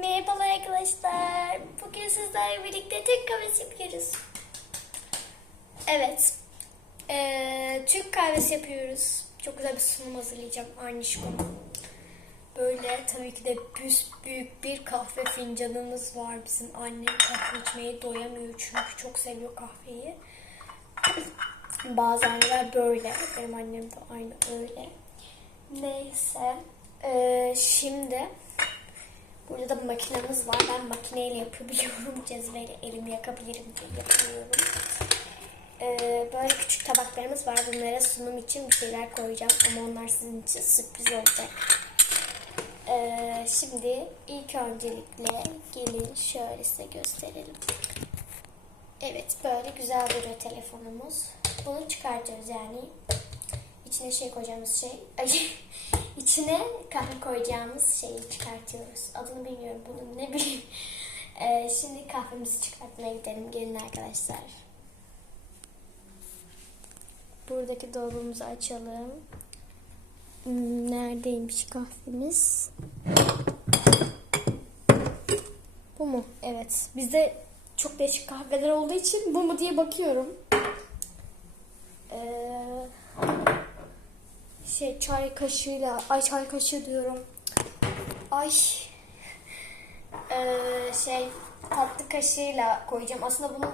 Merhabalar arkadaşlar. Bugün sizlerle birlikte Türk kahvesi yapıyoruz. Evet. Ee, Türk kahvesi yapıyoruz. Çok güzel bir sunum hazırlayacağım. Arnişkom. Böyle tabii ki de büs büyük bir kahve fincanımız var. Bizim annem kahve içmeye doyamıyor çünkü çok seviyor kahveyi. Bazı anneler böyle. Benim annem de aynı öyle. Neyse. Ee, şimdi burada da makinemiz var. Ben makineyle yapabiliyorum. Cezveyle elimi yakabilirim diye yapıyorum. Ee, böyle küçük tabaklarımız var. Bunlara sunum için bir şeyler koyacağım. Ama onlar sizin için sürpriz olacak. Ee, şimdi ilk öncelikle gelin şöyle size gösterelim. Evet böyle güzel duruyor telefonumuz. Bunu çıkartıyoruz yani. İçine şey koyacağımız şey. İçine kahve koyacağımız şeyi çıkartıyoruz. Adını bilmiyorum bunun ne bileyim. Ee, şimdi kahvemizi çıkartmaya gidelim. Gelin arkadaşlar. Buradaki dolabımızı açalım. Neredeymiş kahvemiz? Bu mu? Evet. Bizde çok değişik kahveler olduğu için bu mu diye bakıyorum. Şey çay kaşığıyla, ay çay kaşığı diyorum. Ay ee, şey tatlı kaşığıyla koyacağım. Aslında bunun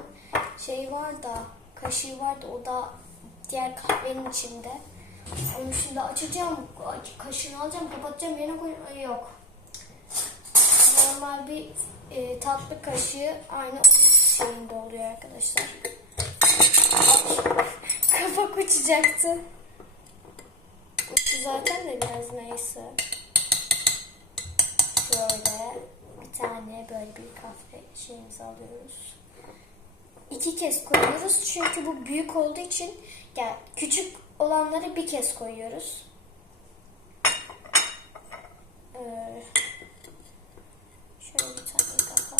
şeyi var da kaşığı var da o da diğer kahvenin içinde. Onu şimdi açacağım, kaşığını alacağım, kapatacağım, yerine koyacağım. Yok. Normal bir e, tatlı kaşığı aynı onun şeyinde oluyor arkadaşlar. Kapak uçacaktı. Uçtu zaten de biraz neyse. Şöyle bir tane böyle bir kahve şeyimizi alıyoruz. İki kez koyuyoruz çünkü bu büyük olduğu için yani küçük olanları bir kez koyuyoruz. Ee, şöyle bir tane daha.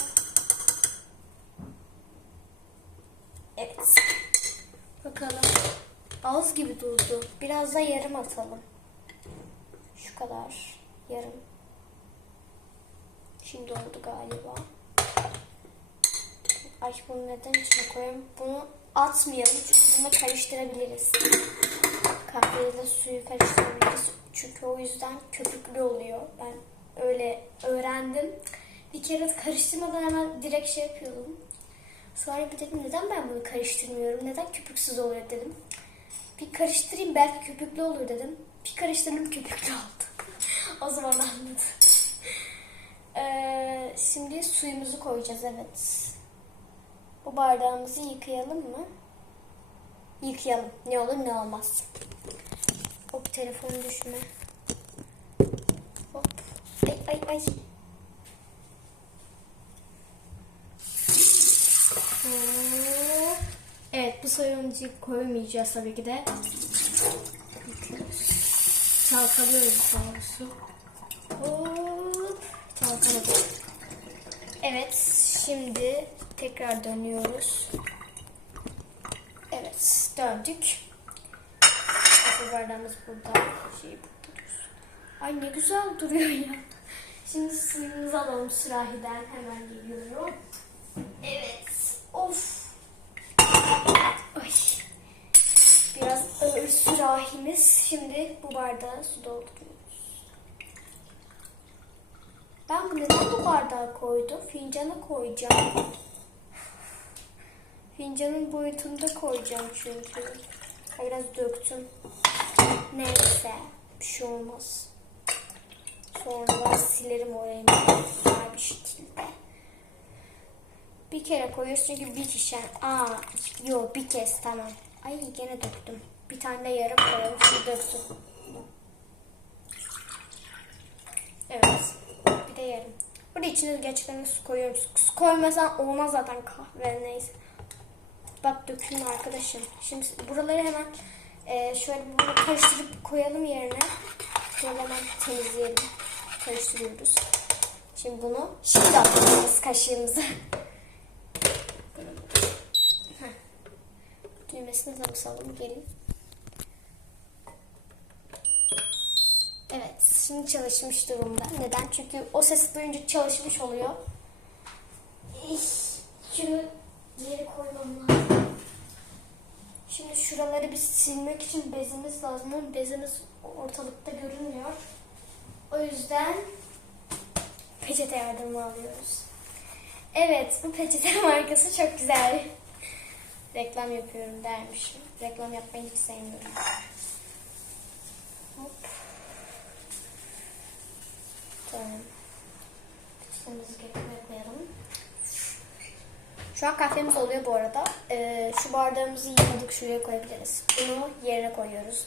Evet. Bakalım. Az gibi durdu. Biraz da yarım atalım. Kadar. Yarım. Şimdi oldu galiba. Ay bunu neden içine koyayım? Bunu atmayalım çünkü bunu karıştırabiliriz. Kahveyle suyu karıştırabiliriz. Çünkü o yüzden köpüklü oluyor. Ben öyle öğrendim. Bir kere karıştırmadan hemen direkt şey yapıyordum. Sonra bir dedim neden ben bunu karıştırmıyorum? Neden köpüksüz oluyor dedim. Bir karıştırayım belki köpüklü olur dedim. Bir karıştırdım köpüklü oldu. O zaman anladım. Ee, şimdi suyumuzu koyacağız evet. Bu bardağımızı yıkayalım mı? Yıkayalım. Ne olur ne olmaz. Hop telefon düşme. Hop. Ay ay ay. Hop. Evet bu soyuncuyu koymayacağız tabii ki de. Çalkalıyoruz doğrusu. Evet şimdi tekrar dönüyoruz. Evet döndük. Asıl bardağımız burada. Şey burada. Ay ne güzel duruyor ya. Şimdi suyumuzu alalım sürahiden hemen geliyorum. Evet. Of. Ay. Biraz ağır sürahimiz. Şimdi bu bardağa su dolduruyoruz. Ben neden bu bardağı koydum? Fincanı koyacağım. Fincanın boyutunda koyacağım çünkü. Biraz döktüm. Neyse. Bir şey olmaz. Sonra silerim orayı. Güzel bir şekilde. Bir kere koyuyoruz çünkü bir kişi. Aa, yok bir kez tamam. Ay gene döktüm. Bir tane de yarım koyalım. Döksün. Evet. Yarım. Burada içine gerçekten su koyuyorum. Su, koymasan olmaz zaten kahve neyse. Bak dökülme arkadaşım. Şimdi buraları hemen e, şöyle bunu karıştırıp koyalım yerine. Şöyle hemen temizleyelim. Karıştırıyoruz. Şimdi bunu şimdi atacağız kaşığımızı. Heh. Düğmesine de basalım gelin. Evet Şimdi çalışmış durumda. Neden? Çünkü o sesi duyunca çalışmış oluyor. Şunu yere koymam lazım. Şimdi şuraları bir silmek için bezimiz lazım ama bezimiz ortalıkta görünmüyor. O yüzden peçete yardımı alıyoruz. Evet, bu peçete markası çok güzel. Reklam yapıyorum dermişim. Reklam yapmayı hiç sevmiyorum. Hop. Peçetemizi getirmeye koyalım. Şu an kahvemiz oluyor bu arada. Ee, şu bardağımızı yıkadık şuraya koyabiliriz. Bunu yerine koyuyoruz.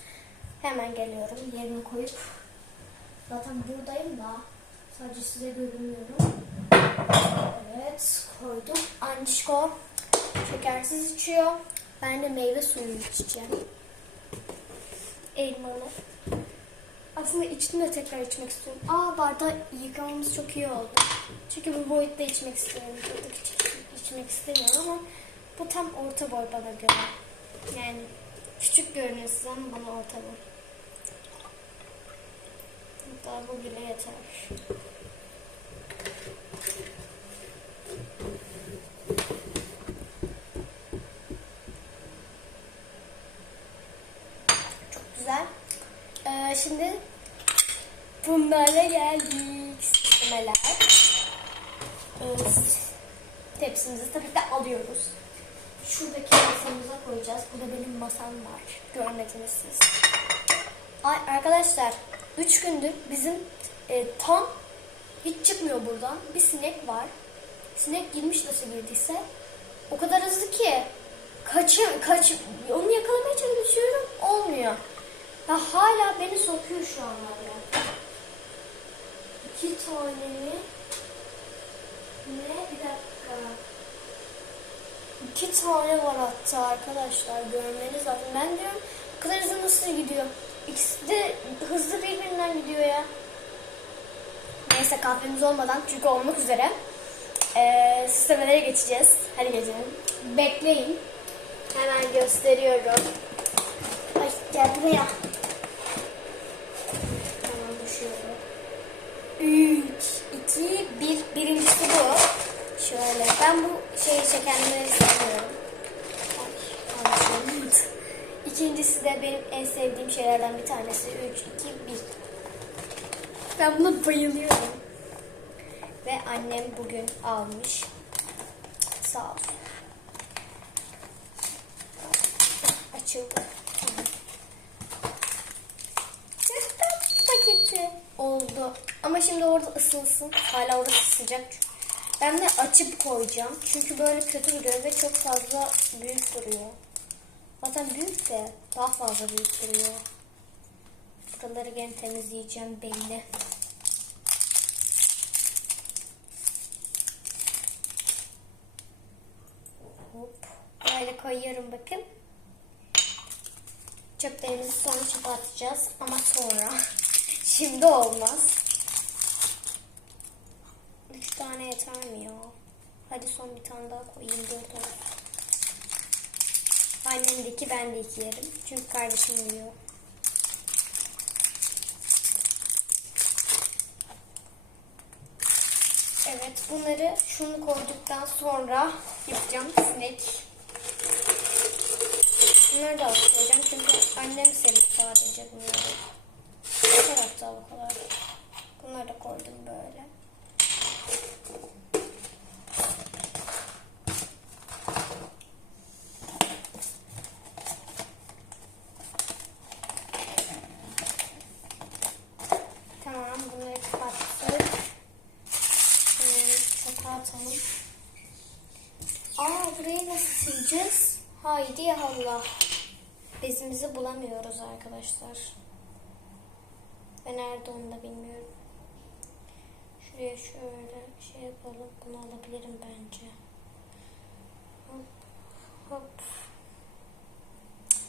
Hemen geliyorum. Yerine koyup zaten buradayım da sadece size görünmüyorum. Evet koydum. Anişko şekersiz içiyor. Ben de meyve suyu içeceğim. Elmalı. Aslında içtim de tekrar içmek istiyorum. Aa bardağı yıkamamız çok iyi oldu. Çünkü bu boyutta içmek istiyorum. Burada küçük içmek istemiyorum ama bu tam orta boy bana göre. Yani küçük görünüyor size ama bana orta boy. Hatta bu bile yeter. Çok güzel. Ee, şimdi bunlara geldik. Süslemeler. Ee, tepsimizi tabii ki alıyoruz. Şuradaki masamıza koyacağız. Burada benim masam var. Görmediniz siz. Ay arkadaşlar 3 gündür bizim e, tam hiç çıkmıyor buradan. Bir sinek var. Sinek girmiş nasıl girdiyse. O kadar hızlı ki kaçı kaç onu yakalamaya çalışıyorum olmuyor. Ya hala beni sokuyor şu an hala. İki tane? Ne? Bir dakika. İki tane var hatta arkadaşlar. Görmeniz lazım. Ben diyorum bu kadar hızlı nasıl gidiyor? İkisi de hızlı birbirinden gidiyor ya. Neyse kahvemiz olmadan çünkü olmak üzere. Ee, sistemelere geçeceğiz. Hadi geçelim. Bekleyin. Hemen gösteriyorum. Ay gel buraya. Tamam düşüyorum. 3, 2, 1. Birincisi bu. Şöyle. Ben bu şeyi çekenleri anlaşılmadı. İkincisi de benim en sevdiğim şeylerden bir tanesi. 3, 2, 1. Ben buna bayılıyorum. Ve annem bugün almış. Sağ ol. Açıldı. Paketi oldu. Ama şimdi orada ısınsın. Hala orası sıcak. Ben de açıp koyacağım. Çünkü böyle kötü duruyor ve çok fazla büyük duruyor. Zaten büyük de daha fazla büyük duruyor. Buraları gene temizleyeceğim belli. Hop. Böyle koyuyorum bakın. Çöplerimizi sonra çöpe atacağız ama sonra. Şimdi olmaz. Tane yeter mi ya? Hadi son bir tane daha koyayım. Dört olsun. Annem de iki, ben de iki yerim. Çünkü kardeşim yiyor. Evet, bunları şunu koyduktan sonra yapacağım sinek. Bunları da alıp koyacağım çünkü annem seviyor sadece bunları. Yeter hatta bu kadar. Bunları da koydum böyle. Tamam bunları kapattık. Şimdi çöpe atalım. Aa burayı nasıl sileceğiz? Haydi Allah. Bezimizi bulamıyoruz arkadaşlar. Ve nerede onu da bilmiyorum. Şuraya şöyle şey yapalım. Bunu alabilirim bence. Hop. Hop.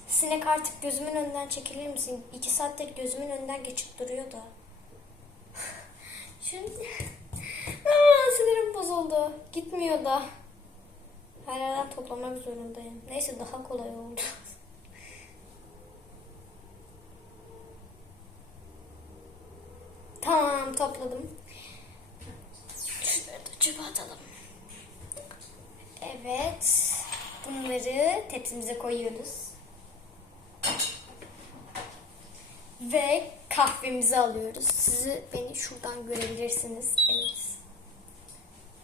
Sinek artık gözümün önünden çekilir misin? İki saattir gözümün önünden geçip duruyor da. Şimdi... Aa, sinirim bozuldu. Gitmiyor da. Her yerden toplamak zorundayım. Neyse daha kolay oldu. topladım. Şunları da çöpe atalım. Evet. Bunları tepsimize koyuyoruz. Ve kahvemizi alıyoruz. Sizi beni şuradan görebilirsiniz. Evet.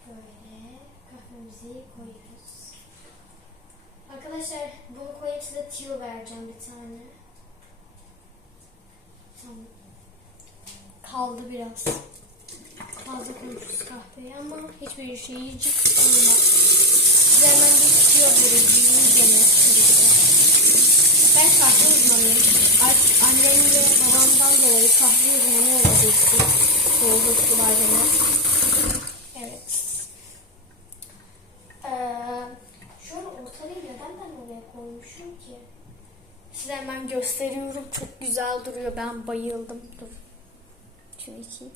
Böyle kahvemizi koyuyoruz. Arkadaşlar bunu koyup size tüyo vereceğim bir tane. Tamam. Kaldı biraz. Fazla koymuşuz kahveyi ama hiçbir şey yiyecek olmaz. Size hemen bir tüyo vereceğim gene. Ben kahve uzmanıyım. Artık annem ve babamdan dolayı kahve uzmanı olduğu için doldurttular beni. Evet. Ee, şöyle ortalayı neden koymuşum ki? Size hemen gösteriyorum. Çok güzel duruyor. Ben bayıldım. Dur. Şunu içeyim.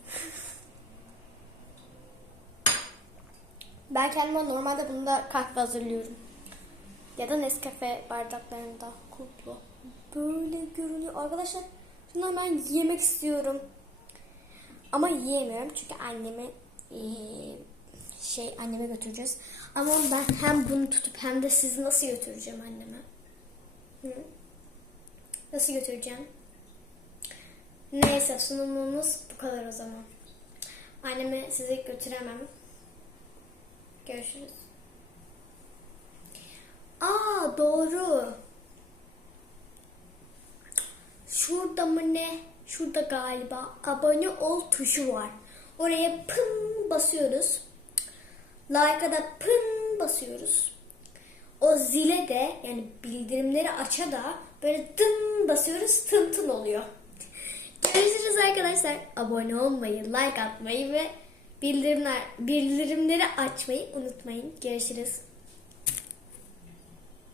Ben kendime normalde bunda kahve hazırlıyorum. Ya da Nescafe bardaklarında kulplu. Böyle görünüyor. Arkadaşlar şunu hemen yemek istiyorum. Ama yiyemiyorum çünkü anneme eee, şey anneme götüreceğiz. Ama ben hem bunu tutup hem de sizi nasıl götüreceğim anneme? Hı? Nasıl götüreceğim? Neyse sunumumuz bu kadar o zaman. Anneme size götüremem. Görüşürüz. Aa doğru. Şurada mı ne? Şurada galiba abone ol tuşu var. Oraya pın basıyoruz. Like'a da pın basıyoruz. O zile de yani bildirimleri aça da böyle tın basıyoruz tın tın oluyor. Görüşürüz arkadaşlar. Abone olmayı, like atmayı ve bildirimler, bildirimleri açmayı unutmayın. Görüşürüz.